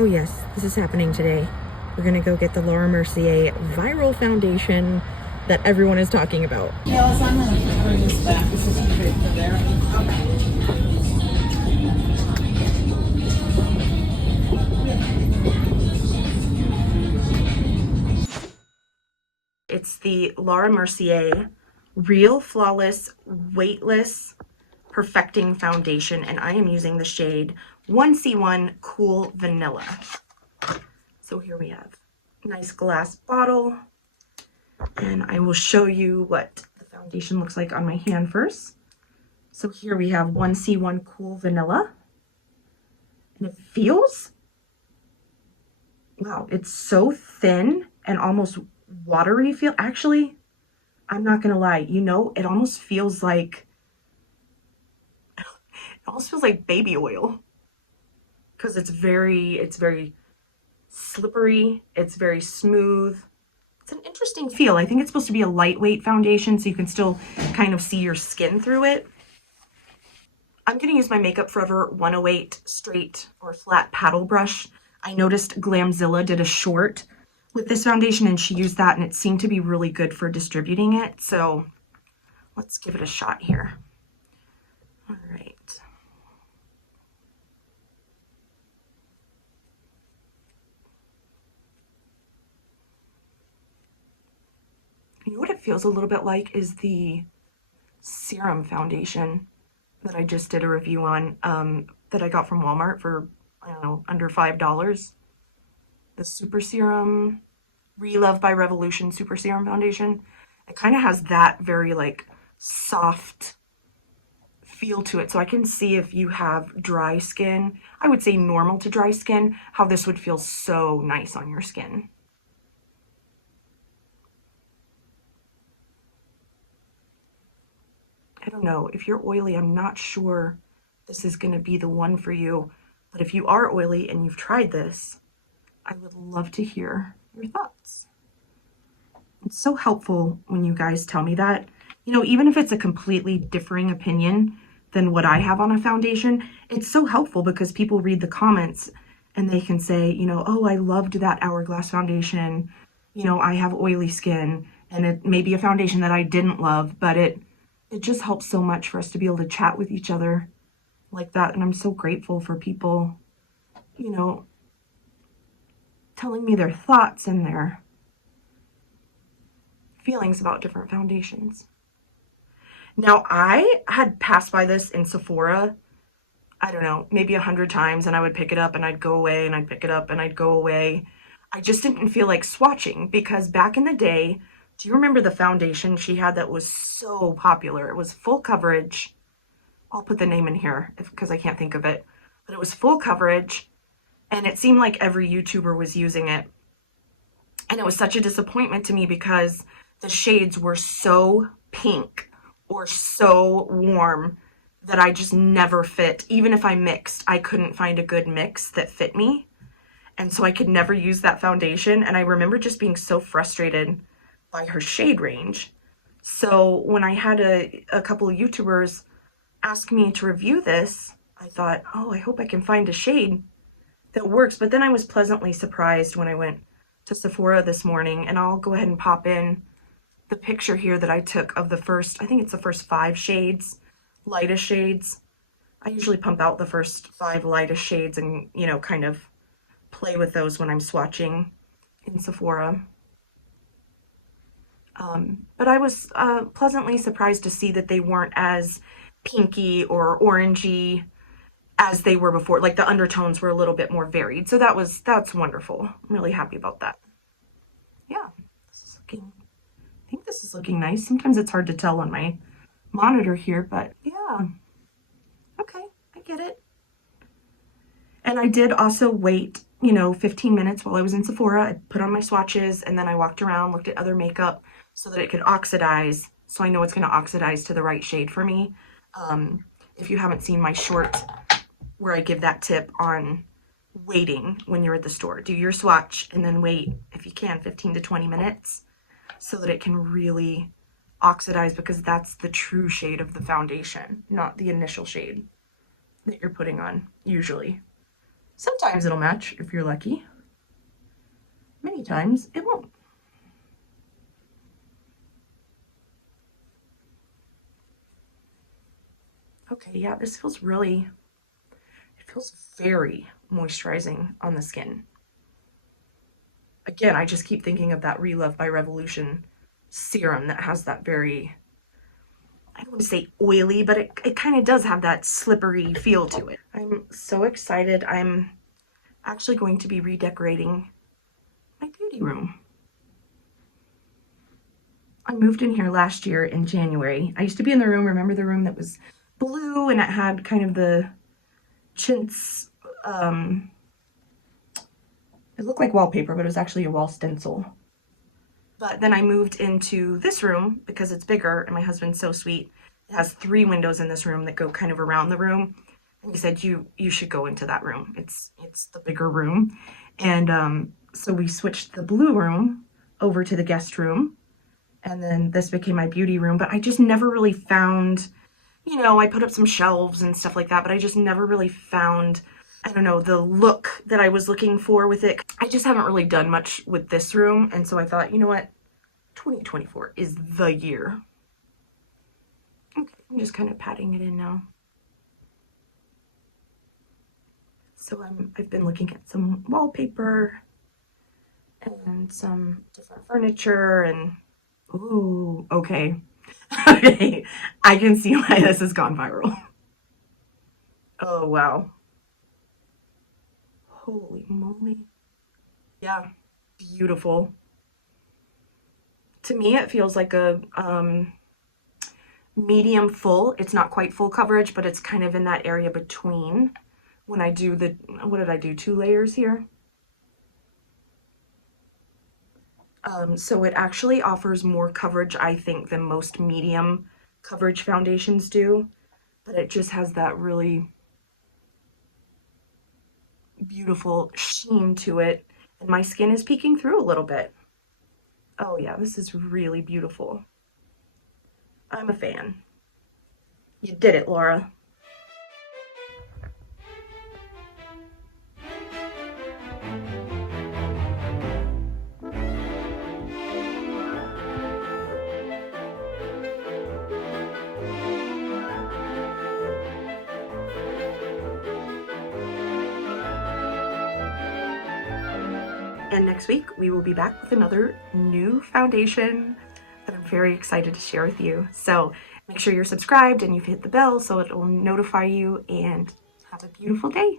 Oh yes, this is happening today. We're gonna go get the Laura Mercier viral foundation that everyone is talking about. Yeah, I'm gonna bring this back. This is great for there. It's the Laura Mercier Real Flawless Weightless Perfecting Foundation, and I am using the shade 1C1 Cool Vanilla. So here we have a nice glass bottle, and I will show you what the foundation looks like on my hand first. So here we have 1C1 Cool Vanilla, and it feels, wow, it's so thin and almost watery feel. Actually, I'm not gonna lie, you know, it almost feels like baby oil, because it's very slippery, it's very smooth. It's an interesting feel. I think it's supposed to be a lightweight foundation so you can still kind of see your skin through it. I'm gonna use my Makeup Forever 108 straight or flat paddle brush. I noticed Glamzilla did a short with this foundation and she used that and it seemed to be really good for distributing it. So let's give it a shot here. All right. You know what it feels a little bit like is the serum foundation that I just did a review on, that I got from Walmart for, I don't know, under $5. The Super Serum Relove by Revolution Super Serum Foundation. It kind of has that very like soft feel to it. So I can see if you have dry skin, I would say normal to dry skin, how this would feel so nice on your skin. I don't know, if you're oily, I'm not sure this is going to be the one for you. But if you are oily and you've tried this, I would love to hear your thoughts. It's so helpful when you guys tell me that. You know, even if it's a completely differing opinion than what I have on a foundation, it's so helpful because people read the comments and they can say, you know, oh, I loved that Hourglass foundation. You know, I have oily skin and it may be a foundation that I didn't love, but it just helps so much for us to be able to chat with each other like that. And I'm so grateful for people, you know, telling me their thoughts and their feelings about different foundations. Now, I had passed by this in Sephora, I don't know, maybe 100 times, and I would pick it up and I'd go away and I'd pick it up and I'd go away. I just didn't feel like swatching because back in the day, do you remember the foundation she had that was so popular? It was full coverage. I'll put the name in here because I can't think of it, but it was full coverage and it seemed like every YouTuber was using it. And it was such a disappointment to me because the shades were so pink or so warm that I just never fit. Even if I mixed, I couldn't find a good mix that fit me. And so I could never use that foundation. And I remember just being so frustrated by her shade range. So when I had a couple of YouTubers ask me to review this, I thought, oh, I hope I can find a shade that works. But then I was pleasantly surprised when I went to Sephora this morning, and I'll go ahead and pop in the picture here that I took of the first, I think it's the first 5 shades, lightest shades. I usually pump out the first 5 lightest shades and, you know, kind of play with those when I'm swatching in Sephora. But I was pleasantly surprised to see that they weren't as pinky or orangey as they were before. Like the undertones were a little bit more varied. So that's wonderful. I'm really happy about that. Yeah, I think this is looking nice. Sometimes it's hard to tell on my monitor here, but yeah. Okay, I get it. And I did also wait, you know, 15 minutes while I was in Sephora. I put on my swatches and then I walked around, looked at other makeup so that it could oxidize. So I know it's going to oxidize to the right shade for me. If you haven't seen my short where I give that tip on waiting when you're at the store, do your swatch and then wait, if you can, 15 to 20 minutes so that it can really oxidize, because that's the true shade of the foundation, not the initial shade that you're putting on usually. Sometimes it'll match if you're lucky. Many times it won't. Okay, yeah, this feels really, it feels very moisturizing on the skin. Again, I just keep thinking of that Relove by Revolution serum that has that very, I don't want to say oily, but it kind of does have that slippery feel to it. I'm so excited. I'm actually going to be redecorating my beauty room. I moved in here last year in January. I used to be in the room, remember the room that was blue and it had kind of the chintz, it looked like wallpaper, but it was actually a wall stencil. But then I moved into this room because it's bigger and my husband's so sweet. It has 3 windows in this room that go kind of around the room. And he said, you should go into that room. It's the bigger room. And so we switched the blue room over to the guest room. And then this became my beauty room. But I just never really found, you know, I put up some shelves and stuff like that, but I just never really found, I don't know, the look that I was looking for with it. I just haven't really done much with this room. And so I thought, you know what? 2024 is the year. Okay, I'm just kind of patting it in now. So I've been looking at some wallpaper and some different furniture and, ooh, okay. Okay, I can see why this has gone viral. Oh, wow. Holy moly. Yeah, beautiful. To me, it feels like a medium full. It's not quite full coverage, but it's kind of in that area between when I do the, what did I do, 2 layers here? So it actually offers more coverage, I think, than most medium coverage foundations do, but it just has that really beautiful sheen to it, and my skin is peeking through a little bit. Oh yeah, this is really beautiful. I'm a fan. You did it, Laura. And next week, we will be back with another new foundation that I'm very excited to share with you. So make sure you're subscribed and you've hit the bell so it will notify you, and have a beautiful day.